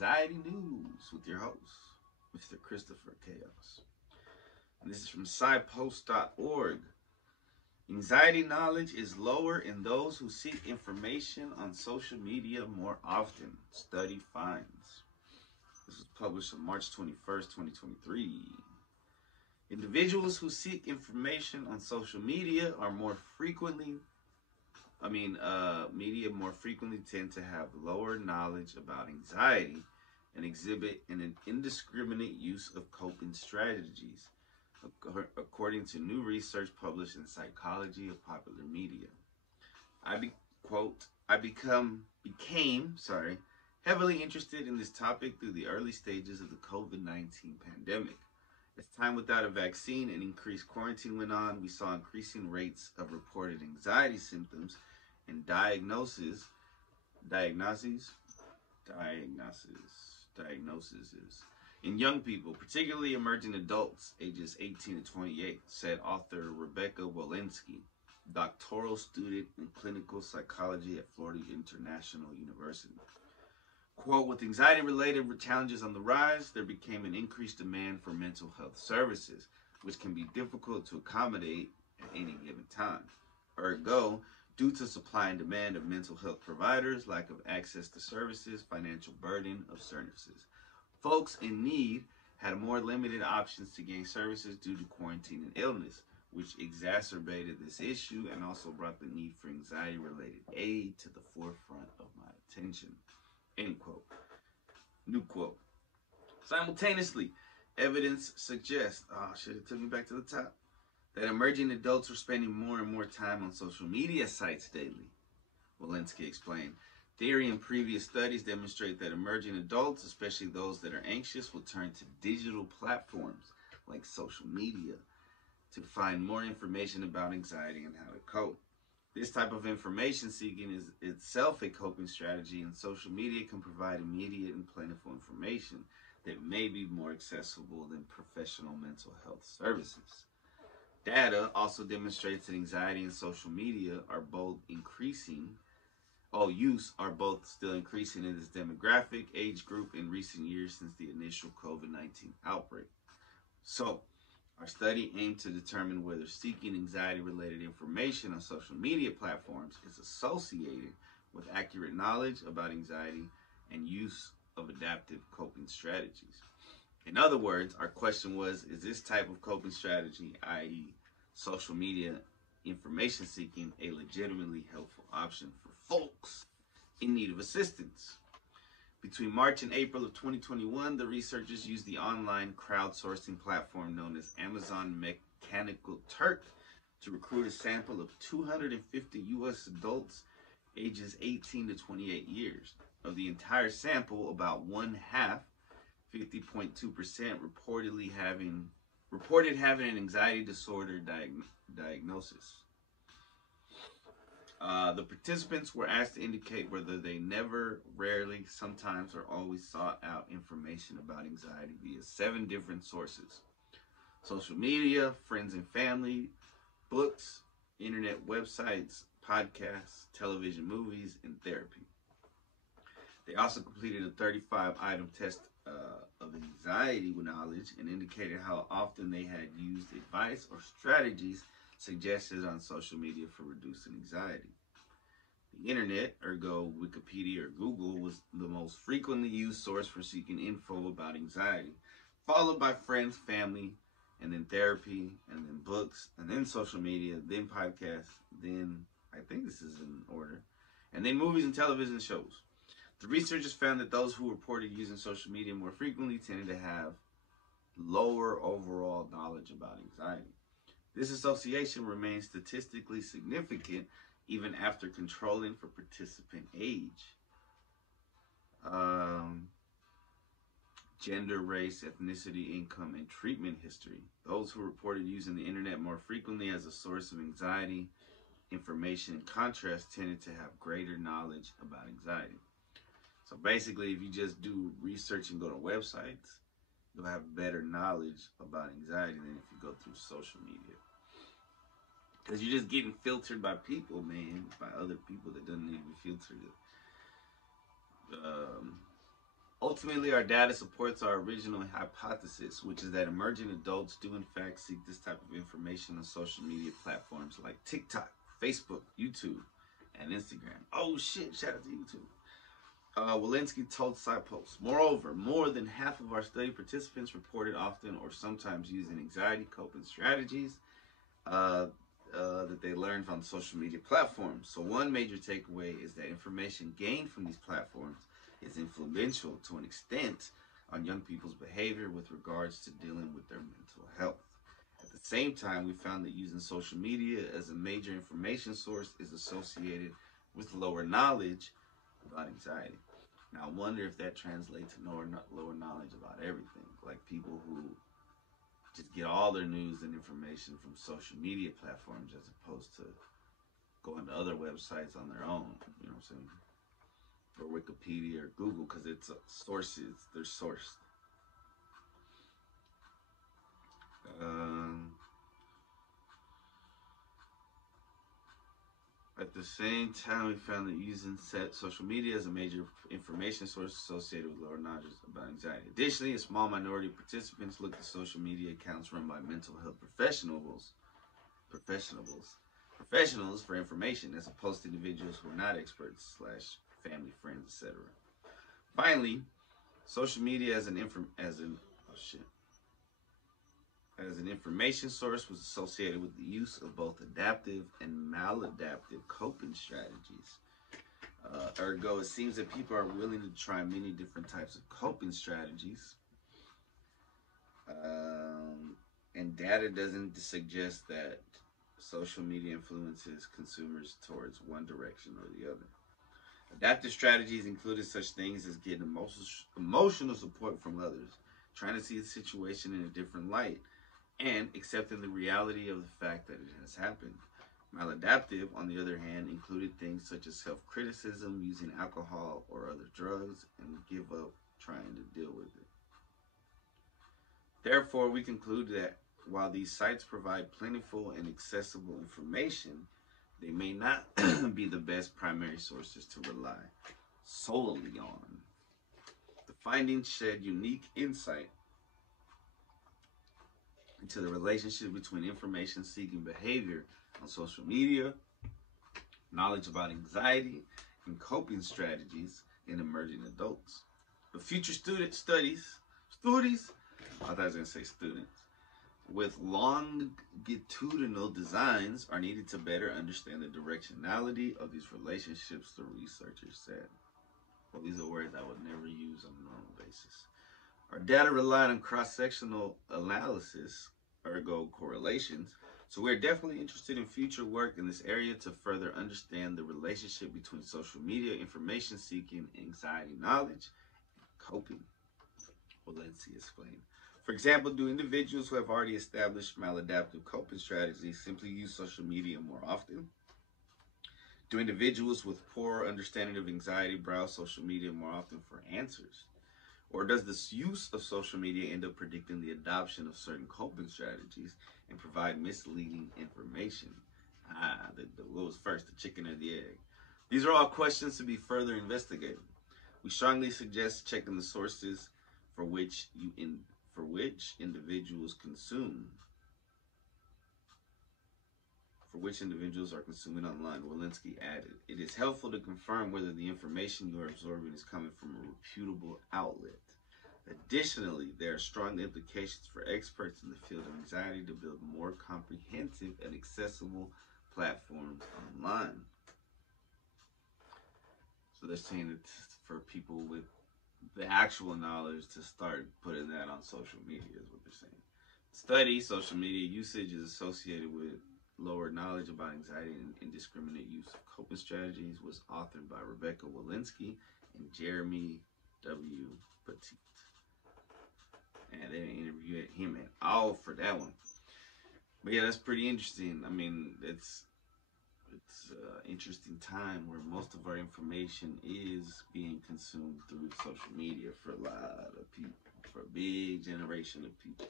Anxiety News with your host, Mr. Christopher Chaos. And this is from SciPost.org. Anxiety knowledge is lower in those who seek information on social media more often, study finds. This was published on March 21st, 2023. Individuals who seek information on social media are more frequently tend to have lower knowledge about anxiety and exhibit an indiscriminate use of coping strategies, according to new research published in Psychology of Popular Media. I became heavily interested in this topic through the early stages of the COVID-19 pandemic. As time without a vaccine and increased quarantine went on, we saw increasing rates of reported anxiety symptoms and diagnoses in young people, particularly emerging adults ages 18 to 28, said author Rebecca Walensky, doctoral student in clinical psychology at Florida International University. Quote, with anxiety-related challenges on the rise, there became an increased demand for mental health services, which can be difficult to accommodate at any given time. Ergo, due to supply and demand of mental health providers, lack of access to services, financial burden of services, folks in need had more limited options to gain services due to quarantine and illness, which exacerbated this issue and also brought the need for anxiety-related aid to the forefront of my attention. End quote. New quote. Simultaneously, evidence suggests, it took me back to the top, that emerging adults are spending more and more time on social media sites daily. Walensky explained. Theory and previous studies demonstrate that emerging adults, especially those that are anxious, will turn to digital platforms like social media to find more information about anxiety and how to cope. This type of information seeking is itself a coping strategy, and social media can provide immediate and plentiful information that may be more accessible than professional mental health services. Data also demonstrates that anxiety and social media are both still increasing in this demographic age group in recent years since the initial COVID-19 outbreak. So, our study aimed to determine whether seeking anxiety-related information on social media platforms is associated with accurate knowledge about anxiety and use of adaptive coping strategies. In other words, our question was, is this type of coping strategy, i.e. social media information seeking, a legitimately helpful option for folks in need of assistance? Between March and April of 2021, the researchers used the online crowdsourcing platform known as Amazon Mechanical Turk to recruit a sample of 250 U.S. adults ages 18 to 28 years. Of the entire sample, about one half, 50.2%, reported having an anxiety disorder diagnosis. The participants were asked to indicate whether they never, rarely, sometimes, or always sought out information about anxiety via 7 different sources: social media, friends and family, books, internet websites, podcasts, television, movies, and therapy. They also completed a 35-item test of anxiety knowledge and indicated how often they had used advice or strategies suggested on social media for reducing anxiety. The internet, ergo Wikipedia or Google, was the most frequently used source for seeking info about anxiety, followed by friends, family, and then therapy, and then books, and then social media, then podcasts, then, I think this is in order, and then movies and television shows. The researchers found that those who reported using social media more frequently tended to have lower overall knowledge about anxiety. This association remains statistically significant even after controlling for participant age, gender, race, ethnicity, income, and treatment history. Those who reported using the internet more frequently as a source of anxiety information, in contrast, tended to have greater knowledge about anxiety. So basically, if you just do research and go to websites, you'll have better knowledge about anxiety than if you go through social media. Because you're just getting filtered by people, man, by other people that doesn't need to be filtered. Ultimately, our data supports our original hypothesis, which is that emerging adults do in fact seek this type of information on social media platforms like TikTok, Facebook, YouTube, and Instagram. Oh shit, shout out to YouTube. Walensky told SciPost, moreover, more than half of our study participants reported often or sometimes using anxiety coping strategies that they learned from social media platforms. So one major takeaway is that information gained from these platforms is influential to an extent on young people's behavior with regards to dealing with their mental health. At the same time, we found that using social media as a major information source is associated with lower knowledge about anxiety. Now, I wonder if that translates to lower knowledge about everything, like people who just get all their news and information from social media platforms as opposed to going to other websites on their own, you know what I'm saying? Or Wikipedia or Google, because it's sources, they're sourced. At the same time, we found that using social media as a major information source associated with lower knowledge about anxiety. Additionally, a small minority of participants looked at social media accounts run by mental health professionals for information, as opposed to individuals who are not experts / family, friends, etc. Finally, social media as an information source was associated with the use of both adaptive and maladaptive coping strategies. Ergo, it seems that people are willing to try many different types of coping strategies. And data doesn't suggest that social media influences consumers towards one direction or the other. Adaptive strategies included such things as getting emotional support from others, trying to see the situation in a different light, and accepting the reality of the fact that it has happened. Maladaptive, on the other hand, included things such as self-criticism, using alcohol or other drugs, and give up trying to deal with it. Therefore, we conclude that while these sites provide plentiful and accessible information, they may not be the best primary sources to rely solely on. The findings shed unique insight into the relationship between information-seeking behavior on social media, knowledge about anxiety, and coping strategies in emerging adults. But future studies, I thought I was going to say students, with longitudinal designs are needed to better understand the directionality of these relationships, the researchers said. Well, these are words I would never use on a normal basis. Our data relied on cross-sectional analysis, ergo correlations, so we're definitely interested in future work in this area to further understand the relationship between social media, information seeking, anxiety knowledge, and coping. Well, let's see, explain. For example, do individuals who have already established maladaptive coping strategies simply use social media more often? Do individuals with poor understanding of anxiety browse social media more often for answers? Or does this use of social media end up predicting the adoption of certain coping strategies and provide misleading information? What was first, the chicken or the egg? These are all questions to be further investigated. We strongly suggest checking the sources for which individuals are consuming online. Walensky added, it is helpful to confirm whether the information you are absorbing is coming from a reputable outlet. Additionally, there are strong implications for experts in the field of anxiety to build more comprehensive and accessible platforms online. So they're saying it's for people with the actual knowledge to start putting that on social media is what they're saying. Study, social media usage is associated with lower knowledge about anxiety and indiscriminate use of coping strategies, was authored by Rebecca Walensky and Jeremy W. Petit. And they didn't interview him at all for that one. But yeah, that's pretty interesting. I mean, it's an interesting time where most of our information is being consumed through social media for a lot of people, for a big generation of people.